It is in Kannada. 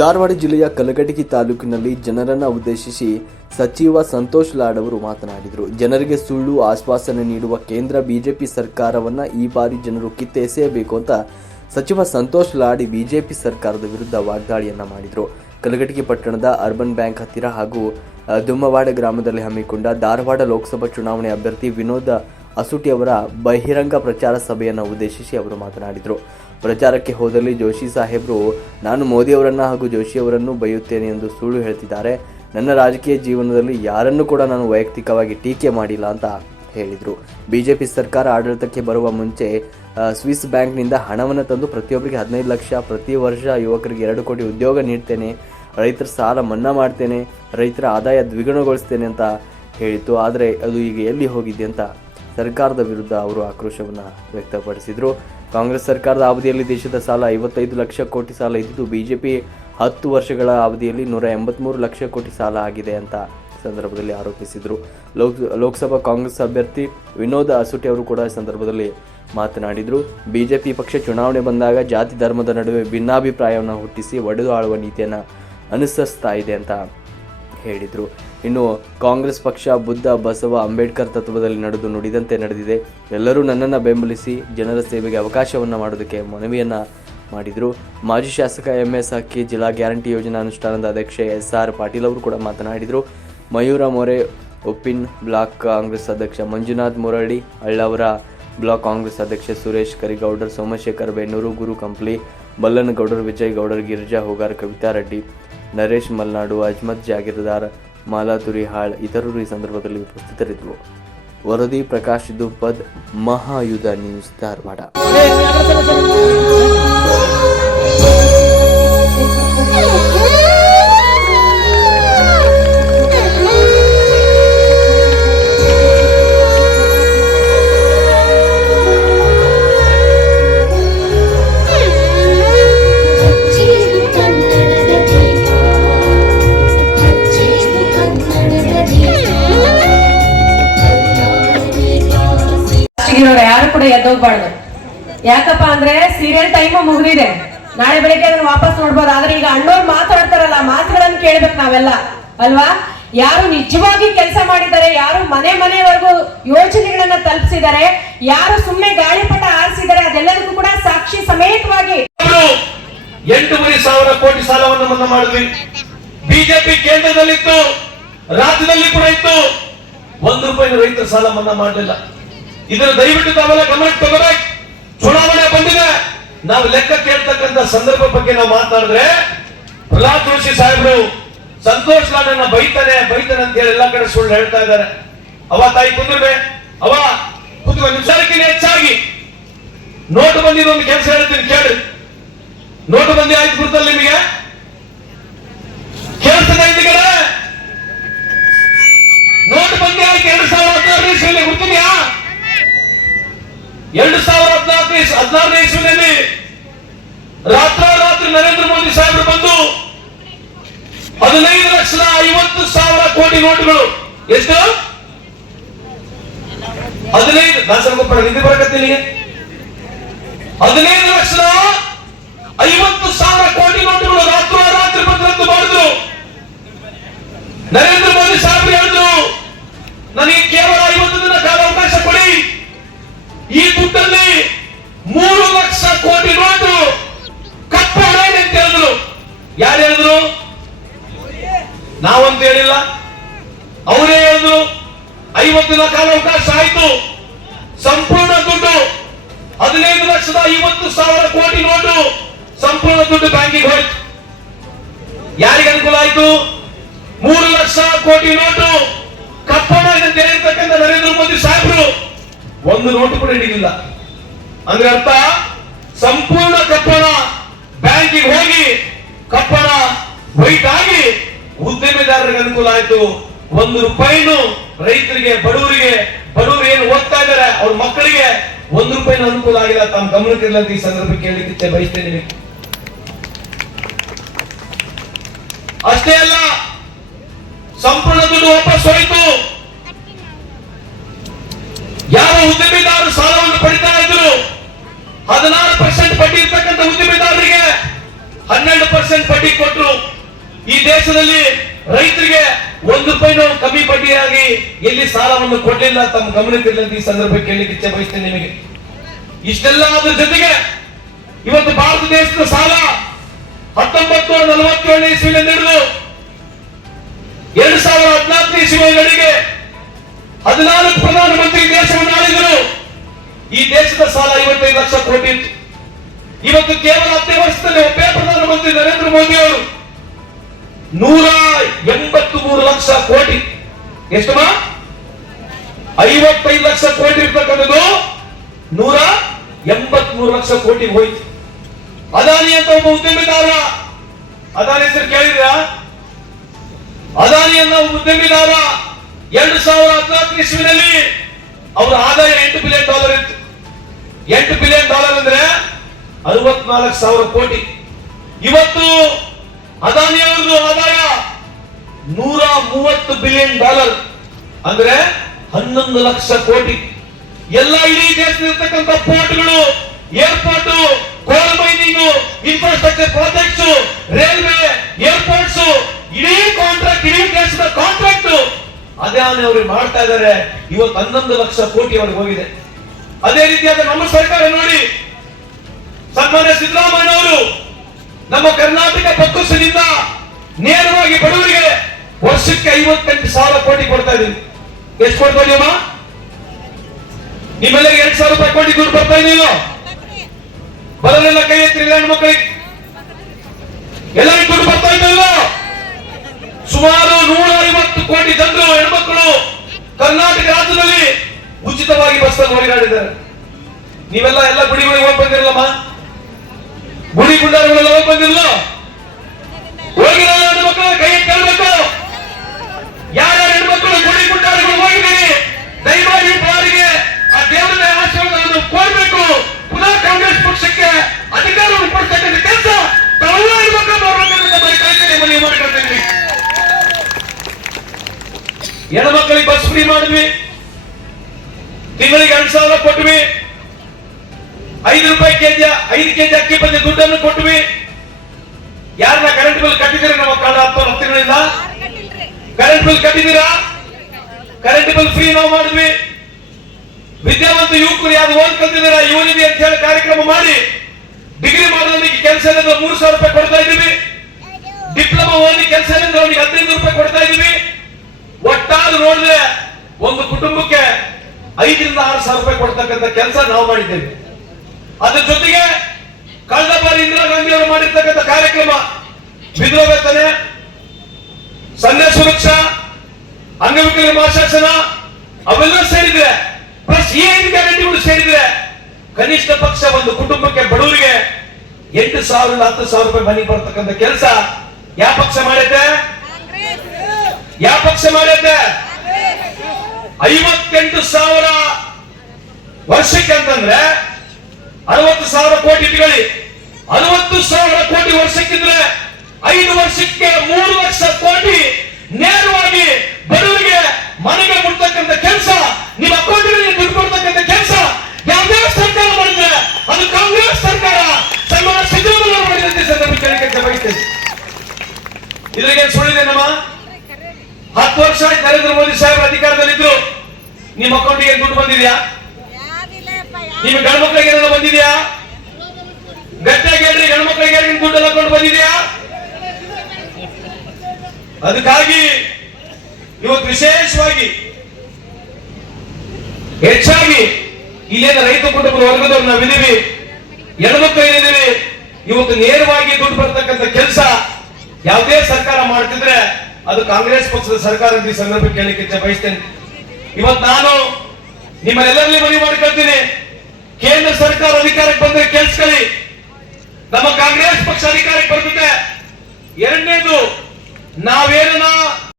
ಧಾರವಾಡ ಜಿಲ್ಲೆಯ ಕಲಘಟಗಿ ತಾಲೂಕಿನಲ್ಲಿ ಜನರನ್ನು ಉದ್ದೇಶಿಸಿ ಸಚಿವ ಸಂತೋಷ್ ಲಾಡ್ ಅವರು ಮಾತನಾಡಿದರು. ಜನರಿಗೆ ಸುಳ್ಳು, ಆಶ್ವಾಸನೆ ನೀಡುವ ಕೇಂದ್ರ ಬಿಜೆಪಿ ಸರ್ಕಾರವನ್ನ ಈ ಬಾರಿ ಜನರು ಕಿತ್ತೆಸೆಯಬೇಕು ಅಂತ ಸಚಿವ ಸಂತೋಷ್ ಲಾಡಿ ಬಿಜೆಪಿ ಸರ್ಕಾರದ ವಿರುದ್ಧ ವಾಗ್ದಾಳಿಯನ್ನು ಮಾಡಿದರು. ಕಲಘಟಗಿ ಪಟ್ಟಣದ ಅರ್ಬನ್ ಬ್ಯಾಂಕ್ ಹತ್ತಿರ ಹಾಗೂ ದುಮ್ಮವಾಡ ಗ್ರಾಮದಲ್ಲಿ ಹಮ್ಮಿಕೊಂಡ ಧಾರವಾಡ ಲೋಕಸಭಾ ಚುನಾವಣೆ ಅಭ್ಯರ್ಥಿ ವಿನೋದ ಅಸುಟಿ ಅವರ ಬಹಿರಂಗ ಪ್ರಚಾರ ಸಭೆಯನ್ನು ಉದ್ದೇಶಿಸಿ ಅವರು ಮಾತನಾಡಿದರು. ಪ್ರಚಾರಕ್ಕೆ ಹೋದಲ್ಲಿ ಜೋಶಿ ಸಾಹೇಬರು, ನಾನು ಮೋದಿಯವರನ್ನು ಹಾಗೂ ಜೋಶಿಯವರನ್ನು ಬೈಯುತ್ತೇನೆ ಎಂದು ಸುಳ್ಳು ಹೇಳ್ತಿದ್ದಾರೆ. ನನ್ನ ರಾಜಕೀಯ ಜೀವನದಲ್ಲಿ ಯಾರನ್ನು ಕೂಡ ನಾನು ವೈಯಕ್ತಿಕವಾಗಿ ಟೀಕೆ ಮಾಡಿಲ್ಲ ಅಂತ ಹೇಳಿದರು. ಬಿಜೆಪಿ ಸರ್ಕಾರ ಆಡಳಿತಕ್ಕೆ ಬರುವ ಮುಂಚೆ ಸ್ವಿಸ್ ಬ್ಯಾಂಕ್ನಿಂದ ಹಣವನ್ನು ತಂದು ಪ್ರತಿಯೊಬ್ಬರಿಗೆ ಹದಿನೈದು ಲಕ್ಷ, ಪ್ರತಿ ವರ್ಷ ಯುವಕರಿಗೆ ಎರಡು ಕೋಟಿ ಉದ್ಯೋಗ ನೀಡ್ತೇನೆ, ರೈತರ ಸಾಲ ಮನ್ನಾ ಮಾಡ್ತೇನೆ, ರೈತರ ಆದಾಯ ದ್ವಿಗುಣಗೊಳಿಸ್ತೇನೆ ಅಂತ ಹೇಳಿತ್ತು. ಆದರೆ ಅದು ಈಗ ಎಲ್ಲಿ ಹೋಗಿದೆ ಅಂತ ಸರ್ಕಾರದ ವಿರುದ್ಧ ಅವರು ಆಕ್ರೋಶವನ್ನು ವ್ಯಕ್ತಪಡಿಸಿದರು. ಕಾಂಗ್ರೆಸ್ ಸರ್ಕಾರದ ಅವಧಿಯಲ್ಲಿ ದೇಶದ ಸಾಲ ಐವತ್ತೈದು ಲಕ್ಷ ಕೋಟಿ ಸಾಲ ಇದ್ದು ಬಿಜೆಪಿ ಹತ್ತು ವರ್ಷಗಳ ಅವಧಿಯಲ್ಲಿ ನೂರ ಎಂಬತ್ಮೂರು ಲಕ್ಷ ಕೋಟಿ ಸಾಲ ಆಗಿದೆ ಅಂತ ಸಂದರ್ಭದಲ್ಲಿ ಆರೋಪಿಸಿದರು. ಲೋಕ್, ಲೋಕಸಭಾ ಕಾಂಗ್ರೆಸ್ ಅಭ್ಯರ್ಥಿ ವಿನೋದ ಅಸುಟಿ ಅವರು ಕೂಡ ಈ ಸಂದರ್ಭದಲ್ಲಿ ಮಾತನಾಡಿದರು. ಬಿಜೆಪಿ ಪಕ್ಷ ಚುನಾವಣೆ ಬಂದಾಗ ಜಾತಿ ಧರ್ಮದ ನಡುವೆ ಭಿನ್ನಾಭಿಪ್ರಾಯವನ್ನು ಹುಟ್ಟಿಸಿ ಒಡೆದು ಆಳುವ ನೀತಿಯನ್ನು ಅನುಸರಿಸ್ತಾ ಇದೆ ಅಂತ ಹೇಳಿದರು. ಇನ್ನು ಕಾಂಗ್ರೆಸ್ ಪಕ್ಷ, ಬುದ್ಧ, ಬಸವ, ಅಂಬೇಡ್ಕರ್ ತತ್ವದಲ್ಲಿ ನಡೆದು ನುಡಿದಂತೆ ನಡೆದಿದೆ. ಎಲ್ಲರೂ ನನ್ನನ್ನು ಬೆಂಬಲಿಸಿ ಜನರ ಸೇವೆಗೆ ಅವಕಾಶವನ್ನು ಮಾಡೋದಕ್ಕೆ ಮನವಿಯನ್ನು ಮಾಡಿದರು. ಮಾಜಿ ಶಾಸಕ ಎಂ ಎಸ್ ಹಕ್ಕಿ ಜಿಲ್ಲಾ ಗ್ಯಾರಂಟಿ ಯೋಜನಾ ಅನುಷ್ಠಾನದ ಅಧ್ಯಕ್ಷೆ ಎಸ್ ಆರ್ ಪಾಟೀಲ್ ಅವರು ಕೂಡ ಮಾತನಾಡಿದರು. ಮಯೂರ ಮೊರೆ, ಉಪ್ಪಿನ್ ಬ್ಲಾಕ್ ಕಾಂಗ್ರೆಸ್ ಅಧ್ಯಕ್ಷ ಮಂಜುನಾಥ್ ಮುರಳಿ ಅಳ್ಳವರ ಬ್ಲಾಕ್ ಕಾಂಗ್ರೆಸ್ ಅಧ್ಯಕ್ಷ ಸುರೇಶ್ ಕರಿಗೌಡರ್, ಸೋಮಶೇಖರ್ ಬೆನ್ನೂರು, ಗುರು ಕಂಪ್ಲಿ ಮಲ್ಲನಗೌಡರ್ ವಿಜಯ್ ಗೌಡರ್ ಗಿರಿಜಾ, ಹೋಗಾರ್, ಕವಿತಾ ರೆಡ್ಡಿ, ನರೇಶ್ ಮಲ್ನಾಡು, ಅಜ್ಮತ್, ಜಾಗೀರ್ದಾರ್ ಮಾಲಾ ಹಾಳ್ ಇತರರು ಈ ಸಂದರ್ಭದಲ್ಲಿ ಉಪಸ್ಥಿತರಿದ್ದರು. ವರದಿ ಪ್ರಕಾಶ್ ಪದ್ ಮಹಾಯುಧ ನ್ಯೂಸ್ ಧಾರವಾಡ. ಯಾಕಪ್ಪ ಅಂದ್ರೆ ಸೀರಿಯಲ್ ಟೈಮ್ ಮುಗಿದಿದೆ. ನಾಳೆ ಬೆಳಿಗ್ಗೆ ಅದನ್ನ ವಾಪಸ್ ನೋಡ್ಬೋದು. ಆದ್ರೆ ಈಗ ಅಣ್ಣವ್ರು ಮಾತಾಡ್ತಾರಲ್ಲ, ಮಾತುಗಳನ್ನು ಕೇಳ್ಬೇಕು ನಾವೆಲ್ಲ, ಅಲ್ವಾ? ಯಾರು ನಿಜವಾಗಿ ಕೆಲಸ ಮಾಡಿದ್ದಾರೆ, ಯಾರು ಮನೆ ಮನೆವರೆಗೂ ಯೋಜನೆಗಳನ್ನ ತಲುಪಿಸಿದ್ದಾರೆ, ಯಾರು ಸುಮ್ಮನೆ ಗಾಳಿಪಟ ಆರಿಸಿದ್ದಾರೆ, ಅದೆಲ್ಲದಕ್ಕೂ ಕೂಡ ಸಾಕ್ಷಿ ಸಮೇತವಾಗಿ. ಎಂಟೂವರೆ ಸಾವಿರ ಕೋಟಿ ಸಾಲವನ್ನು ಮನ್ನಾ ಮಾಡಿದ್ವಿ. ಬಿಜೆಪಿ ಕೇಂದ್ರದಲ್ಲಿತ್ತು, ರಾಜ್ಯದಲ್ಲಿ ಕೂಡ ಇತ್ತು. ಒಂದು ರೂಪಾಯಿ ರೈತರ ಸಾಲ ಮನ್ನಾ ಮಾಡಲಿಲ್ಲ. ಇದನ್ನು ದಯವಿಟ್ಟು ತಾವೆಲ್ಲ ಗಮನಕ್ಕೆ ತಗೋಬೇಕು. ಚುನಾವಣೆ ಬಂದಿದೆ. ನಾವು ಲೆಕ್ಕ ಕೇಳ್ತಕ್ಕಂತ ಸಂದರ್ಭ ಬಗ್ಗೆ ನಾವು ಮಾತಾಡಿದ್ರೆ ಪ್ರಹ್ಲಾದ್ ಜೋಶಿ ಸಾಹೇಬರು ಸಂತೋಷ್ ಲಾಡನ್ನ ಬೈತಾನೆ ಬೈತಾನೆ ಅಂತ ಹೇಳಿ ಎಲ್ಲಾ ಕಡೆ ಸುಳ್ಳು ಹೇಳ್ತಾ ಇದ್ದಾರೆ. ಅವ ತಾಯಿ ಕುದುರೆ ಅವ ಕುಂದ್ರ ನಿಮಿಷಕ್ಕಿಂತ ಹೆಚ್ಚಾಗಿ. ನೋಟು ಬಂದಿರೋ ಒಂದು ಕೆಲಸ ಹೇಳ್ತೀನಿ, ಕೇಳಿ. ನೋಟು ಬಂದಿ ಆಯ್ತು ಗುರುತಲ್ಲ ನಿಮಗೆ? ಕೇಳಿಸ್ತದೆ ಇದೀಗಲೇ ನೋಟು ಬಂದಿ ಆಯ್ತು, ಎರಡು ಸಾವಿರ ಹತ್ತಾರು ಎರಡು ಸಾವಿರ ಹದಿನಾಲ್ಕು ಇಸ್- ಹದಿನಾರನೇ ಇಸ್ವಿನಲ್ಲಿ ರಾತ್ರೋರಾತ್ರಿ ನರೇಂದ್ರ ಮೋದಿ ಸಾಹೇಬರು ಬಂದು ಹದಿನೈದು ಲಕ್ಷದ ಐವತ್ತು ಸಾವಿರ ಕೋಟಿ ನೋಟುಗಳು. ಎಷ್ಟು? ಹದಿನೈದು. ದಾಸನಗೊಪ್ಪಳ ನಿಧಿ ಬರಕತ್ತೀನಿ ಹದಿನೈದು ಲಕ್ಷದ ಐವತ್ತು ಸಾವಿರ ಕೋಟಿ ನೋಟುಗಳು ರಾತ್ರೋರಾತ್ರಿ ರಾತ್ರಿ ರದ್ದು ಮಾಡಿದ್ರು. ನರೇಂದ್ರ ಮೋದಿ ಸಾಹೇಬರು ಹೇಳಿದ್ರು, ನನಗೆ ಕೇವಲ ಐವತ್ತು ದಿನ ಕಾಲ ಅವಕಾಶ ಕೊಡಿ. ಈ ದುಡ್ಡಲ್ಲಿ ಮೂರು ಲಕ್ಷ ಕೋಟಿ ನೋಟು ಕಪ್ಪು ಹಣ ಅಂತ ಹೇಳಿದ್ರು. ಯಾರು ಹೇಳಿದ್ರು? ನಾವಂತ ಹೇಳಿಲ್ಲ. ಅವರೇ ಹೇಳಿದ್ರು, ಐವತ್ತು ದಿನ ಕಾಲ ಅವಕಾಶ ಆಯಿತು. ಸಂಪೂರ್ಣ ದುಡ್ಡು, ಹದಿನೈದು ಲಕ್ಷದ ಐವತ್ತು ಸಾವಿರ ಕೋಟಿ ನೋಟು ಸಂಪೂರ್ಣ ದುಡ್ಡು ಬ್ಯಾಂಕಿಗೆ ಹೋಯ್ತು. ಯಾರಿಗೆ ಅನುಕೂಲ ಆಯ್ತು? ಮೂರು ಲಕ್ಷ ಕೋಟಿ ನೋಟು ಕಪ್ಪಣ ನರೇಂದ್ರ ಮೋದಿ ಸಾಹೇಬರು, ಒಂದು ನೋಟು ಕೂಡ ಹಿಡಿಲಿಲ್ಲ ಅಂದ್ರೆ ಅರ್ಥ? ಸಂಪೂರ್ಣ ಕಪ್ಪಣ ಬ್ಯಾಂಕಿಗೆ ಹೋಗಿ ಕಪ್ಪಣ ವೈಟ್ ಆಗಿ ಉದ್ಯಮಿದಾರರಿಗೆ ಅನುಕೂಲ ಆಯ್ತು. ಒಂದು ರೂಪಾಯಿನು ರೈತರಿಗೆ, ಬಡವರಿಗೆ, ಬಡವರು ಏನು ಓದ್ತಾ ಇದ್ದಾರೆ, ಅವ್ರ ಮಕ್ಕಳಿಗೆ ಒಂದು ರೂಪಾಯಿನ ಅನುಕೂಲ ಆಗಿಲ್ಲ. ತಮ್ಮ ಗಮನಕ್ಕೆ ಇರಲ್ಲ ಅಂತ ಈ ಸಂದರ್ಭ ಕೇಳಲಿಕ್ಕೆ ಬಯಸ್ತೇನೆ ಅಷ್ಟೇ ಅಲ್ಲ, ಸಂಪೂರ್ಣ ದುಡ್ಡು ವಾಪಸ್ ಹೋಯಿತು. ಯಾವ ಉದ್ಯಮಿದಾರರು ಸಾಲವನ್ನು ಪಡಿತಾ ಇದ್ರು? ಹದಿನಾರು ಪರ್ಸೆಂಟ್ ಬಡ್ಡಿ ಇರ್ತಕ್ಕಂಥ ಉದ್ಯಮಿದಾರರಿಗೆ ಹನ್ನೆರಡು ಪರ್ಸೆಂಟ್ ಬಡ್ಡಿ ಕೊಟ್ಟರು ಈ ದೇಶದಲ್ಲಿ ರೈತರಿಗೆ ಒಂದು ರೂಪಾಯಿನೂ ಕಮ್ಮಿ ಬಡ್ಡಿಯಾಗಿ ಎಲ್ಲಿ ಸಾಲವನ್ನು ಕೊಡಲಿಲ್ಲ ತಮ್ಮ ಗಮನಕ್ಕಿರಲಿ ಅಂತ ಈ ಸಂದರ್ಭಕ್ಕೆ ಕೇಳಲಿಕ್ಕೆ ಇಚ್ಛೆ ಬಯಸ್ತೇನೆ ನಿಮಗೆ. ಇಷ್ಟೆಲ್ಲ ಅದ್ರ ಜೊತೆಗೆ ಇವತ್ತು ಭಾರತ ದೇಶದ ಸಾಲ ಹತ್ತೊಂಬತ್ತು ನಲವತ್ತೇಳನೇ ಇಸ್ವಿಯಿಂದ ಹಿಡಿದು ಎರಡ್ ಸಾವಿರದ ಹದಿನಾಲ್ಕನೇ ಇಸ್ವಿಗಳಿಗೆ ಹದಿನಾಲ್ಕು ಪ್ರಧಾನಮಂತ್ರಿ ದೇಶವನ್ನು ಆಳಿದರು ಈ ದೇಶದ ಸಾಲ ಐವತ್ತೈದು ಲಕ್ಷ ಕೋಟಿ ಇತ್ತು ಇವತ್ತು ಕೇವಲ ಹತ್ತನೇ ವರ್ಷದಲ್ಲಿ ಒಬ್ಬೇ ಪ್ರಧಾನಮಂತ್ರಿ ನರೇಂದ್ರ ಮೋದಿ ಅವರು ನೂರ ಎಂಬತ್ತು ಮೂರು ಲಕ್ಷ ಕೋಟಿ. ಎಷ್ಟು? ಐವತ್ತೈದು ಲಕ್ಷ ಕೋಟಿ ಇರ್ತಕ್ಕಂಥದ್ದು ನೂರ ಎಂಬತ್ಮೂರು ಲಕ್ಷ ಕೋಟಿ ಹೋಯ್ತು. ಅದಾನಿ ಅಂತ ಒಬ್ಬ ಉದ್ಯಮಿದಾರ. ಅದಾನಿ ಹೆಸರು ಕೇಳಿದ್ರ? ಅದಾನಿ ಅನ್ನೋ ಉದ್ಯಮಿದಾರ ಎರಡು ಸಾವಿರ ಹದಿನಾಲ್ಕು ಇಸ್ವಿನಲ್ಲಿ ಅವರ ಆದಾಯ ಎಂಟು ಬಿಲಿಯನ್ ಡಾಲರ್ ಇತ್ತು. ಎಂಟು ಬಿಲಿಯನ್ ಡಾಲರ್ ಅಂದ್ರೆ ಅರವತ್ನಾಲ್ಕು ಸಾವಿರ ಕೋಟಿ. ಇವತ್ತು ಅದಾನಿ ಅವ್ರದ್ದು ಆದಾಯ ನೂರ ಮೂವತ್ತು ಬಿಲಿಯನ್ ಡಾಲರ್ ಅಂದ್ರೆ ಹನ್ನೊಂದು ಲಕ್ಷ ಕೋಟಿ. ಎಲ್ಲ ಇಡೀ ದೇಶದಲ್ಲಿರ್ತಕ್ಕಂಥ ಪೋರ್ಟ್ಗಳು, airport coal mining infrastructure projects railway airports ಇಡೀ ಕಾಂಟ್ರಾಕ್ಟ್ ಇಡೀ ದೇಶದ ಕಾಂಟ್ರಾಕ್ಟ್ ಅದೇ ಅವ್ರಿಗೆ ಮಾಡ್ತಾ ಇದ್ದಾರೆ. ಇವತ್ತು ಹನ್ನೊಂದು ಲಕ್ಷ ಕೋಟಿ ಅವ್ರಿಗೆ ಹೋಗಿದೆ. ಅದೇ ರೀತಿಯಾದ ನಮ್ಮ ಸರ್ಕಾರ ನೋಡಿ, ಸನ್ಮಾನ್ಯ ಸಿದ್ದರಾಮಯ್ಯ ಅವರು ನಮ್ಮ ಕರ್ನಾಟಕ ಬೊಕ್ಕಸದಿಂದ ನೇರವಾಗಿ ಬಡವರಿಗೆ ವರ್ಷಕ್ಕೆ ಐವತ್ತೆಂಟು ಸಾವಿರ ಕೋಟಿ ಕೊಡ್ತಾ ಇದ್ದೀನಿ. ಎಷ್ಟು ಕೊಡ್ತಾ ಅಮ್ಮ? ನಿಮ್ಮೆಲ್ಲರಿಗೆ ಎರಡ್ ಸಾವಿರ ರೂಪಾಯಿ ಕೋಟಿ ದುಡ್ಡು ಬರ್ತಾ ಇದೀವೋ ಬರೋದೆಲ್ಲ ಕೈ ಎತ್ತಿಲ್ಲ ಹೆಣ್ಮಕ್ಳಿಗೆ ಎಲ್ಲರಿಗೂ ದುಡ್ಡು ಬರ್ತಾ ಇದ್ದಲ್ಲ ಸುಮಾರು ನೂರ ಐವತ್ತು ಕೋಟಿ ಜನರು ಹೆಣ್ಮಕ್ಳು ಕರ್ನಾಟಕ ರಾಜ್ಯದಲ್ಲಿ ಉಚಿತವಾಗಿ ಬಸ್ ನೀವೆಲ್ಲ ಎಲ್ಲ ಗುಡಿ ಹೋಗಿ ಬಂದಿರಲ್ಲಮ್ಮ? ಗುಡಿ ಗುಂಡಾರಗಳೆಲ್ಲ ಹೋಗಿ ಹೋಗಿರಲ್ಲ ಹೆಣ್ಮಕ್ಳು ಕೈ ಕೇಳಬೇಕು ಯಾರ್ಯಾರ ಹೆಣ್ಮಕ್ಳು ಗುಡಿ ಗುಂಡಾರಗಳು ಹೋಗಿದ್ದೀರಿ ದಯಮಾಡಿ ಈ ಬಾರಿಗೆ ಆ ದೇವರ ಆಶೀರ್ವಾದವನ್ನು ಕೋರಬೇಕು ಪುನಃ ಕಾಂಗ್ರೆಸ್ ಪಕ್ಷಕ್ಕೆ ಅಧಿಕಾರವನ್ನು ಕೊಡ್ತಕ್ಕಂಥ ಕೆಲಸ ತಾವೆಲ್ಲ ಹೆಣ್ಮಕ್ಳು ಮಾಡ್ಬೇಕಂತ ಬರೀ ಕೈತೇನೆ ಮನವಿ ಮಾಡ್ಕೊಳ್ತೀನಿ ಹೆಣ್ಮಕ್ಳಿಗೆ ಬಸ್ ಫ್ರೀ ಮಾಡಿದ್ವಿ ತಿಂಗಳಿಗೆ ಎರಡ್ ಸಾವಿರ ಕೊಟ್ವಿ ಐದು ರೂಪಾಯಿ ಕೆಜಿ, ಐದು ಕೆಜಿ ಅಕ್ಕಿ ಬಂದ ದುಡ್ಡನ್ನು ಕೊಟ್ವಿ. ಯಾರನ್ನ ಕರೆಂಟ್ ಬಿಲ್ ಕಟ್ಟಿದಿರ ನಮ್ಮ ಕಳೆದ ಹತ್ತು ಹತ್ತು ತಿಂಗಳಿಂದ ಕರೆಂಟ್ ಬಿಲ್ ಕಟ್ಟಿದ್ದೀರಾ? ಕರೆಂಟ್ ಬಿಲ್ ಫ್ರೀ ನಾವು ಮಾಡಿದ್ವಿ. ವಿದ್ಯಾವಂತ ಯುವಕರು ಯಾರು ಓದ್ ಕಲ್ತಿದ್ದೀರಾ ಯುವನಿಧಿ ಅಂತ ಹೇಳಿ ಕಾರ್ಯಕ್ರಮ ಮಾಡಿ. ಡಿಗ್ರಿ ಮಾಡೋದಕ್ಕೆ ಕೆಲಸ ಇಲ್ಲದ್ರೆ ಮೂರು ಸಾವಿರ ರೂಪಾಯಿ ಕೊಡ್ತಾ ಇದ್ದೀವಿ. ಡಿಪ್ಲೊಮಾ ಓದಿ ಕೆಲಸ ಇಲ್ಲದ್ರೆ ಅವನಿಗೆ ಹದಿನೈದು ರೂಪಾಯಿ ಕೊಡ್ತಾ ಇದ್ದೀವಿ. ಒಟ್ಟಾದ ನೋಡಿದ್ರೆ ಒಂದು ಕುಟುಂಬಕ್ಕೆ ಐದರಿಂದ ಆರು ಸಾವಿರ ರೂಪಾಯಿ ಕೊಡ್ತಕ್ಕಂಥ ಕೆಲಸ ನಾವು ಮಾಡಿದ್ದೇವೆ. ಅದ್ರ ಜೊತೆಗೆ ಕಳೆದ ಬಾರಿ ಇಂದಿರಾ ಗಾಂಧಿ ಅವರು ಮಾಡಿರ್ತಕ್ಕಂಥ ಕಾರ್ಯಕ್ರಮ ವಿಧವಾ ವೇತನೆ ಸಂಧ್ಯಾ ಸುರಕ್ಷಾ, ಅಂಗವಿಕಲ ಮಾಶಾಸನ ಅವೆಲ್ಲ ಸೇರಿದ್ರೆ, ಪ್ಲಸ್ ಏನ್ ಗ್ಯಾರಂಟಿಗಳು ಸೇರಿದ್ರೆ ಕನಿಷ್ಠ ಪಕ್ಷ ಒಂದು ಕುಟುಂಬಕ್ಕೆ ಬಡವರಿಗೆ ಎಂಟು ಸಾವಿರ ಹತ್ತು ಸಾವಿರ ರೂಪಾಯಿ ಮನೆ ಬರ್ತಕ್ಕಂಥ ಕೆಲಸ ಯಾವ ಪಕ್ಷ ಮಾಡೈತೆ? ಯಾವ ಪಕ್ಷ ಮಾಡೈತೆ? ಐವತ್ತೆಂಟು ಸಾವಿರ ವರ್ಷಕ್ಕೆ ಅಂತಂದ್ರೆ ಅರವತ್ತು ಸಾವಿರ ಕೋಟಿ ಇಟ್ಕೊಳ್ಳಿ. ಅರವತ್ತು ಸಾವಿರ ಕೋಟಿ ವರ್ಷಕ್ಕಿದ್ರೆ ಐದು ವರ್ಷಕ್ಕೆ ಮೂರು ಲಕ್ಷ ಕೋಟಿ ನೇರವಾಗಿ ಬಡವರಿಗೆ ಮನೆಗೆ ಮುಡ್ತಕ್ಕಂಥ ಕೆಲಸ ನಿಮ್ಮ ಅಕೌಂಟ್ಗಳಿಗೆ ದುಡ್ಡು ಕೊಡ್ತಕ್ಕಂಥ ಕೆಲಸ ಯಾವುದೇ ಸರ್ಕಾರ ಮಾಡಿದ್ರೆ ಅದು ಕಾಂಗ್ರೆಸ್ ಸರ್ಕಾರ ಸನ್ಮಾನ ಸಿದ್ದರಾಮಯ್ಯ ನಮ್ಮ ಮಾಡಿದಂತೆ ಸಂದರ್ಭ ಕೇಳಕ್ಕೆ ಬಯಸ್ತೇನೆ ಇದ್ರಿಗೆ ಸುಳ್ಳಿದೇನಮ್ಮ? ಹತ್ತು ವರ್ಷ ಆಯ್ತು ನರೇಂದ್ರ ಮೋದಿ ಸಾಹೇಬ್ ಅಧಿಕಾರದಲ್ಲಿದ್ರು. ನಿಮ್ಮ ಅಕೌಂಟಿಗೆ ದುಡ್ಡು ಬಂದಿದ್ಯಾ? ನಿಮ್ಮ ಗಂಡ್ಮಕ್ಳಿಗೆ ಏನಾದ್ರು ಬಂದಿದ್ಯಾ? ಗಟ್ಟಾಗಿ ಹೇಳ್ರಿ ಗಂಡ್ಮಕ್ಳಿಗೆ ನಿಮ್ ದುಡ್ಡೆಲ್ಲ ಕೊಂಡು ಬಂದಿದ್ಯಾ? ಅದಕ್ಕಾಗಿ ಇವತ್ತು ವಿಶೇಷವಾಗಿ ಹೆಚ್ಚಾಗಿ ಇಲ್ಲಿನ ರೈತ ಕುಟುಂಬದ ವರ್ಗದವ್ರು ನಾವಿದ್ದೀವಿ. ಹೆಣ್ಮಕ್ಳು ಏನಿದ್ದೀವಿ ಇವತ್ತು ನೇರವಾಗಿ ದುಡ್ಡು ಬರ್ತಕ್ಕಂಥ ಕೆಲಸ ಯಾವುದೇ ಸರ್ಕಾರ ಮಾಡ್ತಿದ್ರೆ ಅದು ಕಾಂಗ್ರೆಸ್ ಪಕ್ಷದ ಸರ್ಕಾರ ಈ ಸಂದರ್ಭ ಕೇಳಲಿಕ್ಕೆ ಬಯಸ್ತೇನೆ. ಇವತ್ತು ನಾನು ನಿಮ್ಮನ್ನೆಲ್ಲರಲ್ಲಿ ಮನವಿ ಮಾಡ್ಕೊಳ್ತೀನಿ. ಕೇಂದ್ರ ಸರ್ಕಾರ ಅಧಿಕಾರಕ್ಕೆ ಬಂದ್ರೆ ಕೇಳಿಸ್ಕೊಳ್ಳಿ. ನಮ್ಮ ಕಾಂಗ್ರೆಸ್ ಪಕ್ಷ ಅಧಿಕಾರಕ್ಕೆ ಬರ್ತದೆ. ಎರಡನೇದು ನಾವೇನ